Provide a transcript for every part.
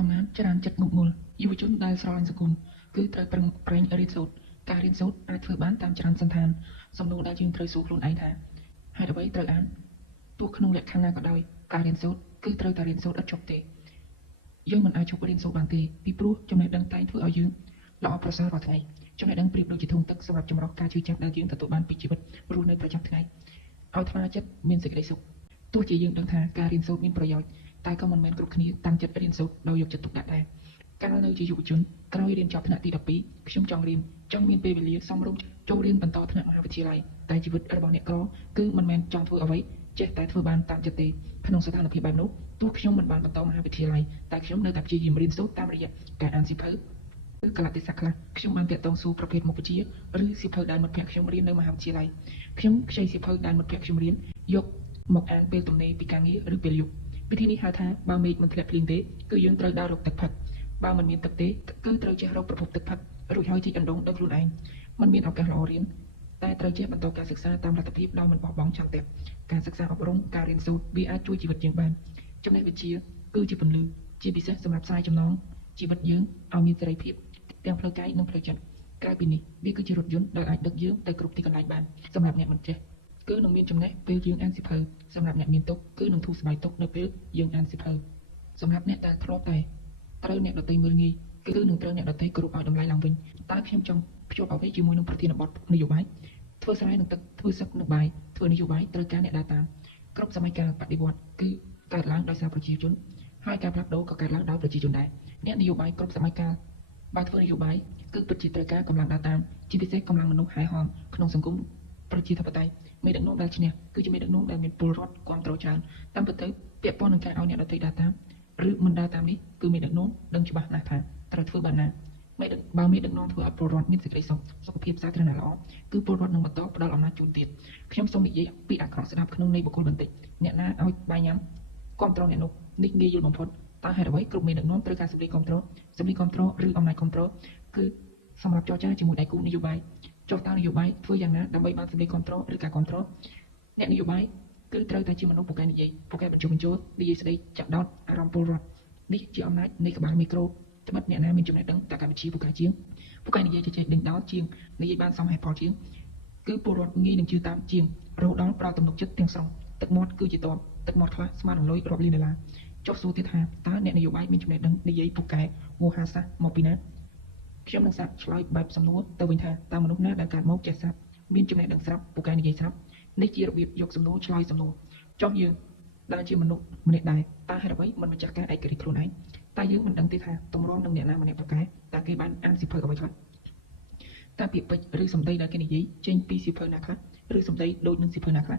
អំណាចចរានចិត្តងប់ងល់យុវជនដែលស្រឡាញ់សង្គមគឺត្រូវប្រឹងប្រែងរៀនសូត្រការរៀនសូត្រអាចធ្វើបានតាមចរន្តសន្តានសំណួរដែលយើងត្រូវសួរខ្លួនឯងថាហេតុអ្វីត្រូវអានទោះក្នុងលក្ខខណ្ឌណាក៏ដោយការរៀនសូត្រគឺត្រូវតែរៀនសូត្រឥតឈប់ទេយើងមិនអាចឈប់រៀនសូត្របានទេពីព្រោះចំណេះដឹងតែងធ្វើឲ្យយើងល្អប្រសើររាល់ថ្ងៃចំណេះដឹងប្រៀបដូចជាធុងទឹកសម្រាប់ចម្រោះការជឿជាក់ដែលយើងទទួលបានពីជីវិតរស់នៅប្រចាំថ្ងៃឲ្យថ្លាចិត្តមានសេចក្តីសុខទោះជាយើងដឹងថាការរៀនសូត្រមានប្រយោជន៍តែក៏មិនមែនគ្រប់គ្នាតាំងចិត្តរៀនសូត្រដោយយកចិត្តទុកដាក់ដែរកាលនៅជាយុវជនក្រោយរៀនចប់ថ្នាក់ទី12ខ្ញុំចង់មានពេលវេលាសមរម្យចូលរៀនបន្តថ្នាក់មហាវិទ្យាល័យតែជីវិតរបស់អ្នកក្រគឺមិនមែនចង់ធ្វើអ្វីចេះតែធ្វើបានតាមចិត្តទេក្នុងស្ថានភាពបែបនោះទោះខ្ញុំមិនបានបន្តមហាវិទ្យាល័យតែខ្ញុំនៅតែព្យាយាមរៀនសូត្រតាមរយៈការអានសៀវភៅឬកលតិស័កខ្លះខ្ញុំបានតាក់ទងសួរប្រភេទមុខវិជ្ជាឬសៀវភៅដែលមិត្តភក្តិខ្ញុំរៀននៅមហាវិទ្យាល័យខ្ញុំខ្ចីសៀវភៅដែលមិត្តភក្តិខ្ញុំរៀនយកមកអានពេលទំនេរពីការងារឬពេលយប់វិធីនេះហៅថាបើមេឃមិនធ្លាក់ភ្លៀងទេគឺយើងត្រូវដើររកទឹកផឹកបើមិនមានទឹកទេគឺត្រូវចេះរកប្រភពទឹកផឹករួចហើយជីកអណ្ដូងដោយខ្លួនឯងមិនមានឱកាសល្អរៀនតែត្រូវចេះបន្តការសិក្សាតាមលទ្ធភាពដោយមិនបោះបង់ចោលទេការសិក្សាអប់រំការរៀនសូត្រវាអាចជួយជីវិតយើងបានចំណេះវិជ្ជាគឺជាពន្លឺជាពិសេសសម្រាប់ខ្សែចំណងជីវិតយើងឲ្យមានសេរីភាពទាំងផ្លូវកាយនិងផ្លូវចិត្តក្រៅពីនេះវាគឺជារថយន្តដែលអាចដឹកយើងទៅគ្រប់ទីកន្លែងបានសម្រាប់អ្នកមិនចេះគឺនឹងមានចំណេះពេលយើងអានសៀវភៅសម្រាប់អ្នកមានទុក្ខគឺនឹងធូរស្បើយទុក្ខនៅពេលយើងអានសៀវភៅសម្រាប់អ្នកដែលធ្លាប់តែត្រូវអ្នកដទៃមើលងាយគឺនឹងត្រូវអ្នកដទៃគោរពឲ្យតម្លៃឡើងវិញតើខ្ញុំចង់ភ្ជាប់អ្វីជាមួយនឹងប្រធានបទនយោបាយធ្វើស្រែនឹងទឹកធ្វើសឹកនឹងបាយធ្វើនយោបាយត្រូវការអ្នកដើរតាមគ្រប់សម័យកាលបដិវត្តគឺកើតឡើងដោយសារប្រជាជនហើយការផ្លាស់ប្ដូរក៏កើតឡើងដោយប្រជាជនដែរអ្នកនយោបាយគ្រប់សម័យកាលបើធ្វើនយោបាយគឺពិតជាត្រូវការកម្លាំងដើរតាមជាពិសេសកម្លាំងមនុស្សហែហមក្នុងសង្គមប្រជាធិបតេយ្យមេដឹកនាំដែលឈ្នះគឺជាមេដឹកនាំដែលមានពលរដ្ឋគ្រប់គ្រងច្រើនតាមពិតទៅពាក់ព័ន្ធនឹងការឲ្យអ្នកដទៃដើរតាមឬមិនដើរតាមនេះគឺមេដឹកនាំដឹងច្បាស់ណាស់ថាត្រូវធ្វើបែបណាបើមេដឹកនាំធ្វើឲ្យពលរដ្ឋមានសេចក្តីសុខសុខភាពសាធារណៈល្អគឺពលរដ្ឋនឹងបន្តផ្ដល់អំណាចជូនទៀតខ្ញុំសូមនិយាយពីអាក្រក់ស្ដាប់ក្នុងន័យបុគ្គលបន្តិចអ្នកណាឲ្យបាយញ៉ាំគ្រប់គ្រងអ្នកនោះនេះងាយយល់បំផុតតើហេតុអ្វីគ្រប់មេដឹកនាំត្រូវការសម្លេងគ្រប់គ្រងឬអំណាចគ្រប់គ្រងគឺសម្រាប់ចរចាជាមួយដៃគូនយោបាយចុះតើនយោបាយធ្វើយ៉ាងណាដើម្បីបានសម្លេងគ្រប់គ្រងឬការគ្រប់គ្រងអ្នកនយោបាយគឺត្រូវតែជាមនុស្សពូកែនិយាយពូកែបញ្ចុះបញ្ចូលនិយាយស្ដីចាក់ដោតអារម្មណ៍ពលរដ្ឋនេះជាអំណាចនៃក្បាលមីក្រូត្បិតអ្នកណាមានចំណេះដឹងតកម្មវិធីពូកែជាងពូកែនិយាយជជែកដេញដោលជាងនិយាយបានសមហេតុផលជាងគឺពលរដ្ឋងាយនឹងជឿតាមជាងរហូតដល់ប្រោតទំនុកចិត្តទាំងស្រុងទឹកមាត់គឺជាតបទឹកមាត់ខ្លះស្មើនឹងលុយរាប់លានដុល្លារចុះសួរទៀតថាតើអ្នកនយោបាយមានចំណេះដឹងនិយាយពូកែវោហារសាស្ត្រមកពីណាខ្ញុំនឹងសាកឆ្លើយបែបសំណួរទៅវិញថាតើមនុស្សណាដែលកើតមកចេះស្រាប់មានចំណេះដឹងស្រាប់ពូកែនិយាយស្រាប់នេះជារបៀបយកសំណួរឆ្លើយសំណួរចុះយើងដែលជាមនុស្សម្នាក់ដែរតើហេតុអ្វីមិនម្ចាស់ការឯករាជ្យខ្លួនឯងតែយើងមិនដឹងទេថាតម្រាំនឹងអ្នកណាម្នាក់ប្រកែតើគេបានអានសៀវភៅអ្វីខ្លះតើពាក្យពេចន៍ឬសម្ដីដែលគេនិយាយចេញពីសៀវភៅណាខ្លះឬសម្ដីដូចនឹងសៀវភៅណាខ្លះ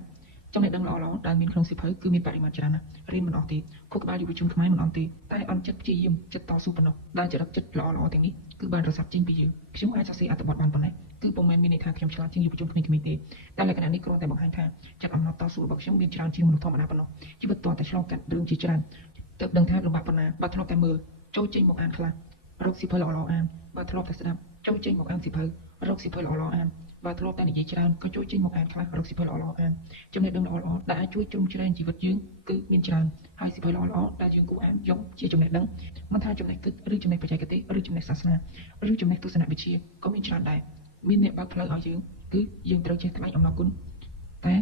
ចំណេះដឹងល្អៗដែលមានក្នុងសៀវភៅគឺមានបរិមាណច្រើនណាស់រៀនមិនអស់ទេខួរក្បាលយុវជនខ្មែរមិនអស់ទេតែអន់ចិត្តព្យាយាមចិត្តតស៊ូប៉ុណ្ណោះដែលចរិតចិត្តល្អៗទាំងនេះគឺបានរសាត់ចេញពីយើងខ្ញុំអាចសរសេរអត្ថបទបានប៉ុណ្ណេះគឺពុំមែនមានន័យថាខ្ញុំឆ្លាតជាងយុវជនក្មេងៗទេតែលក្ខណៈនេះគ្រាន់តែបង្ហាញថាចិត្តអំណត់តស៊ូរបស់ខ្ញុំមានច្រើនជាងមនុស្សធម្មតាប៉ុណ្ណោះជីវិតតតែឆ្លងកាត់រឿងជាច្រើនទើបដឹងថាលំបាកប៉ុណ្ណាបើធ្លាប់តែមើលចូលចេញមកអានខ្លះរកសៀវភៅល្អៗអានបើធ្លាប់តែស្ដាប់ចូលចេញមកអានសៀវភៅរកសៀវភៅល្អៗអានបើធ្លាប់តែនិយាយច្រើនក៏ចូលចេញមកអានខ្លះរកសៀវភៅល្អៗអានចំណេះដឹងល្អៗដែលអាចជួយជ្រោមជ្រែងជីវិតយើងគឺមានច្រើនហើយសៀវភៅល្អៗដែលយើងគួរអានយកជាចំណេះដឹងមិនថាចំណេះគិតឬចំណេះបច្ចេកទេសឬចំណេះសាសនាឬចំណេះទស្សនវិជ្ជាក៏មានច្រើនដែរមានអ្នកបើកផ្លូវឲ្យយើងគឺយើងត្រូវចេះថ្លែងអំណរគុណតែ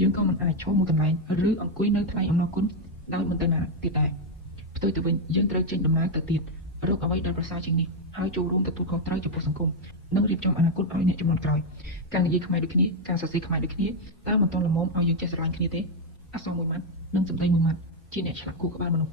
យើងក៏មិនអាចឈរមួយកន្លែងឬអង្គុយនៅថ្លែងអំណរគុណដោយមិនទៅណាទៀតដែរផ្ទុយទៅវិញយើងត្រូវចេញដំណើរទៅទៀតរកអ្វីដែលប្រសើរជាងនេះហើយចូលរួមទទួលខុសត្រូវចំពោះសង្គមនិងរៀបចំអនាគតឲ្យអ្នកជំនាន់ក្រោយការនិយាយខ្មែរដូចគ្នាការសរសេរខ្មែរដូចគ្នាតើមិនទាន់ល្មមឲ្យយើងចេះស្រឡាញ់គ្នាទេអក្សរមួយម៉ាត់និងសម្ដីមួយម៉ាត់ជាអ្នកឆ្លាក់គូក្បាលមនុស្ស